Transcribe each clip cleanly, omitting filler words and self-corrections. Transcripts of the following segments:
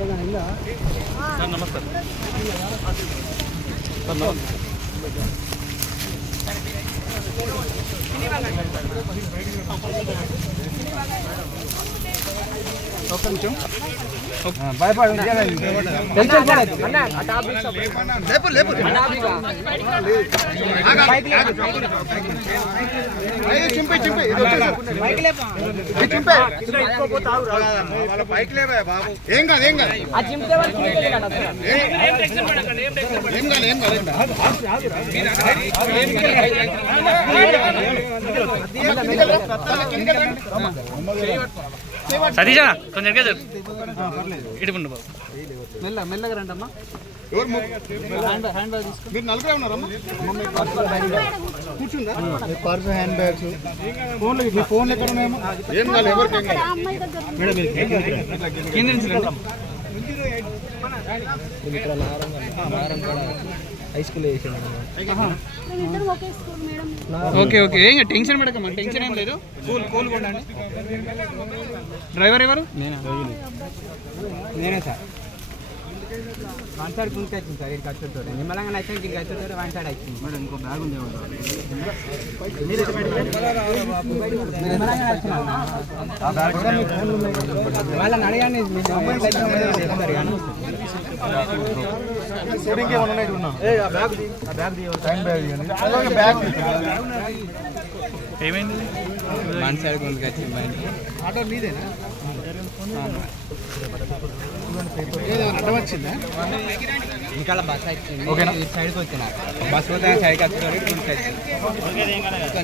Sir నమస్తే sir నమస్తే ఒక్క నిమిషం భయపడి ఏం కాదు ఏం కాదు సతీషా కొంచెం ఇటు బాబు మెల్లగా రండి అమ్మా. మీరు నలుగురే ఉన్నారమ్మా? కూర్చుందా పర్స్ హ్యాండ్ బ్యాగ్స్ ఫోన్లు మీ ఫోన్లు ఎక్కడ ఉన్నాయమ్మా? ఏం కాదు ఎవరికి కింద నుంచి ఇక్కడ హై స్కూల్ ఓకే ఓకే ఏం టెన్షన్ పడకమ్మా, టెన్షన్ ఏం లేదు. కూల్ కొండండి. డ్రైవర్ ఎవరు? నేనే సార్. వన్ సైడ్ పుంకి వచ్చింది సార్. ఇది ఖర్చుతో నిమ్మలంగా అయితే ఇంక ఖర్చుతో వన్ సైడ్ వచ్చింది. మేడం ఇంకో బ్యాగ్ ఉంది వాళ్ళని అడగండి. ఏమైంది? వన్ సైడ్ కొంచెం వచ్చింది. ఆటో మీదేనా? అడ్డం వచ్చిందా? ఇంకా బస్ వచ్చింది. ఓకేనా? ఈ సైడ్కి వచ్చిన బస్ పోతే సైడ్కి వచ్చిన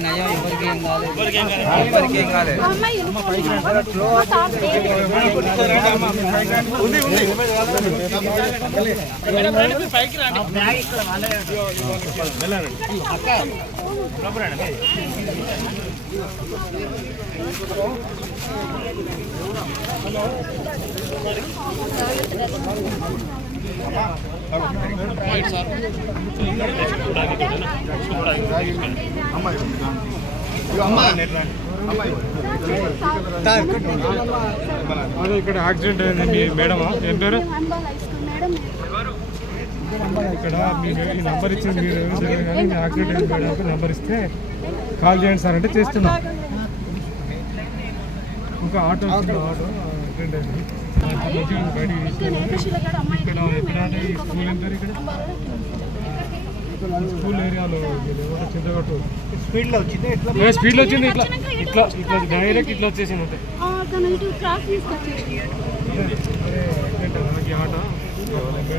నయం. ఎవరికి ఏం కాలేదు, ఎవరికి ఏం కాలేదు. ఇక్కడ యాక్సిడెంట్ అయిందండి మేడమా? ఏం పేరు? ఇక్కడ మీరు ఈ నంబర్ ఇచ్చింది మీరు కానీ యాక్సిడెంట్ అయింది మేడంకి నంబర్ ఇస్తే కాల్ చేయండి సార్ అంటే చేస్తున్నాం. ఇంకా ఆటో యాక్సిడెంట్ అయింది బయటికి ఇక్కడ ఎక్కడ స్కూల్ ఎంత ఇక్కడ స్కూల్ ఏరియాలో చింతగట్టు స్పీడ్లో వచ్చింది. స్పీడ్లో వచ్చింది. ఇట్లా ఇట్లా ఇట్లా డైరెక్ట్ ఇట్లా వచ్చేసింది. అంటే